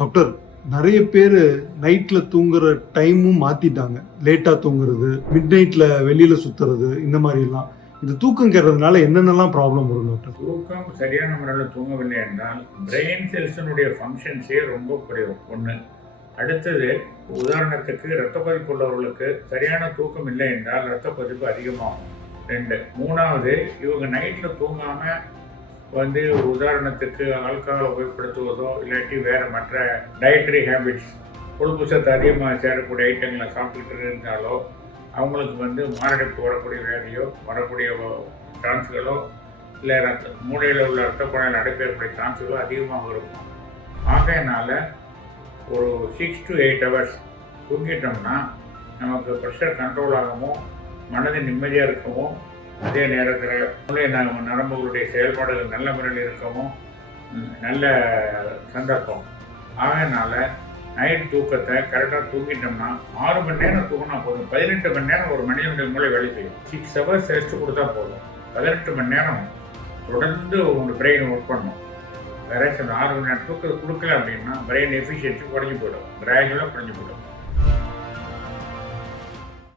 Doctor, நெறைய பேரு நைட்ல தூங்குற டைமும் மாத்திட்டாங்க. லேட்டா தூங்குறது, மிட் நைட்ல வெளியில சுத்துறது, இந்த மாரிலாம். இது தூக்கம் கெடுறதுனால என்னென்னலாம் ப்ராப்ளம் வரும் டாக்டர்? தூக்கம் சரியான முறையில் தூங்கவில்லை என்றால் பிரெயின் செல்ஸினுடைய ஃபங்க்ஷன்ஸே ரொம்ப குறையும் ஒன்று. அடுத்தது, உதாரணத்துக்கு இரத்த கொதிப்பு உள்ளவர்களுக்கு சரியான தூக்கம் இல்லை என்றால் இரத்த கொதிப்பு அதிகமாகும். 2. 3வது, இவங்க நைட்டில் தூங்காமல் உதாரணத்துக்கு ஆல்கஹால் உபயோகப்படுத்துவதோ இல்லாட்டி வேறு மற்ற டயட்ரி ஹேபிட்ஸ் கொழுப்பு சத்து அதிகமாக சேரக்கூடிய ஐட்டங்களை சாப்பிட்டுட்டு இருந்தாலோ அவங்களுக்கு மாரடைப்பு வரக்கூடிய வியாதியோ வரக்கூடிய சான்ஸுகளோ இல்லை மூளையில் உள்ள ரத்த குழாயில் நடைபெறக்கூடிய சான்ஸுகளோ அதிகமாக இருக்கும். ஆகையினால ஒரு 6 to 8 hours தூங்கிட்டோம்னா நமக்கு ப்ரெஷர் கண்ட்ரோல் ஆகவும் மனது நிம்மதியாக இருக்கவும், அதே நேரத்தில் மூளை நரம்புகளுடைய செயல்பாடுகள் நல்ல முறையில் இருக்கவும் நல்ல சந்தர்ப்பம். அதனால் நைட் தூக்கத்தை கரெக்டாக தூங்கிட்டோம்னா 6 மணி நேரம் தூங்கினா போதும். 18 மணி நேரம் ஒரு மனிதனுடைய மூளை வேலை செய்யும். 6 hours ரெஸ்ட் கொடுத்தா போதும். 18 மணி நேரம் தொடர்ந்து உங்கள் பிரெயின் ஒர்க் பண்ணும். வேற 6 மணி நேரம் தூக்கத்தை கொடுக்கல அப்படின்னா பிரெயின் எஃபிஷியன்சி குறைஞ்சி போயிடும், கிராஜுவலாக குறைஞ்சி போயிடும்.